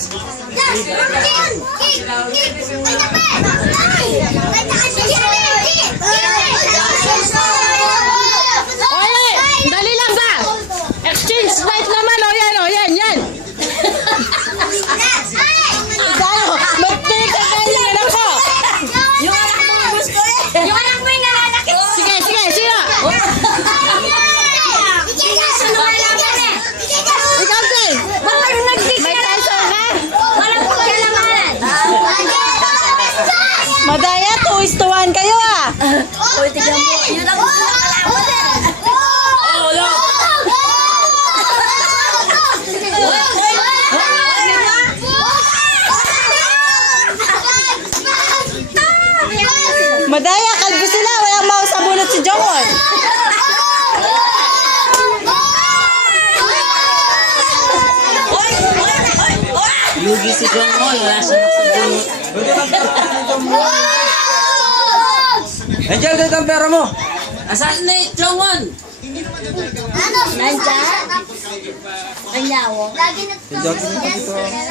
Dali lang ba? Exchange night naman, o yan, o yan, yan. Magpili ka kayo yung anak ko. Yung anak mo gusto eh. Yung anak mo yung nalalaki. Sige, sige, sige. Ikaw, Tay. May peso ka? Walang pagkalamanan. Madaya, 2:1 kayo ah. Uy, tignan mo. Yun ang gusto ng kalaman eh. Madaya, kalbo sila. Walang mausabunot si Jongol. Lugi si Jongol, wala siya nakabunot. Angel, dito ang pera mo. Asan na yung Jongol? Nandiyan. Anyawo. Lagi Assassinate!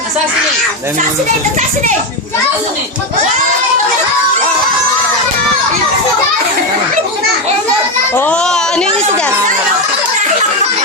Assassinate! Assassinate! Assassinate! Oh, ano yung isa dyan?